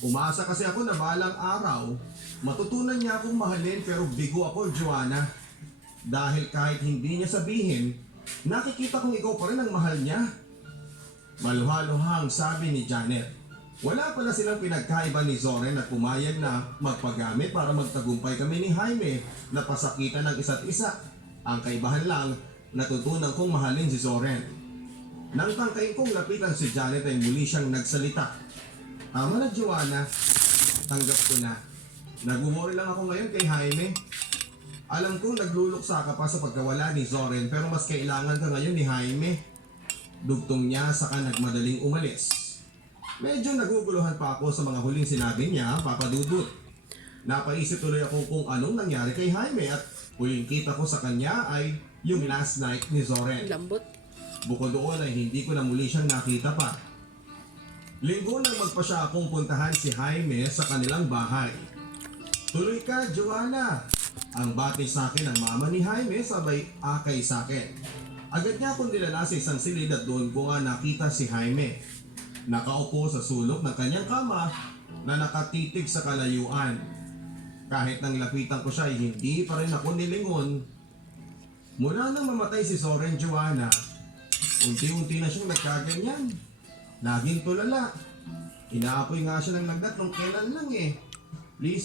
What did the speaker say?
Umasa kasi ako na balang araw, matutunan niya akong mahalin pero bigo ako, Joanna. Dahil kahit hindi niya sabihin, nakikita kong ikaw pa rin ang mahal niya. Maluha-luha ang sabi ni Janet. Wala pala silang pinagkaiba ni Zoren at pumayag na magpagamit para magtagumpay kami ni Jaime na pasakitan ng isa't isa. Ang kaibahan lang, natutunan kong mahalin si Zoren. Nang tangkain kong lapitan si Janet ay muli siyang nagsalita. Tama na, Joanna. Tanggap ko na. Nag-worry lang ako ngayon kay Jaime. Alam kong nagluluksa ka pa sa pagkawala ni Zoren pero mas kailangan ka ngayon ni Jaime. Dugtong niya saka nagmadaling umalis. Medyo naguguluhan pa ako sa mga huling sinabi niya, Papa Dudut. Napaisip tuloy ako kung anong nangyari kay Jaime at huling kita ko sa kanya ay yung last night ni Zoren. Lambot. Bukod doon ay hindi ko na muli siyang nakita pa. Linggo nang magpasya akong puntahan si Jaime sa kanilang bahay. Tuloy ka, Joanna! Ang bati sa akin ng mama ni Jaime sabay akay sa akin. Agad niya akong nilala sa isang silid at doon ko nga nakita si Jaime. Nakaupo sa sulok ng kanyang kama na nakatitig sa kalayuan. Kahit nang lapitan ko siya ay hindi pa rin ako nilingon. Mula nang mamatay si Zoren, Joanna, unti-unti na siyang nagkaganyan. Naging tulala. Inaapoy nga siya ng lagnat nung kailan lang eh. Please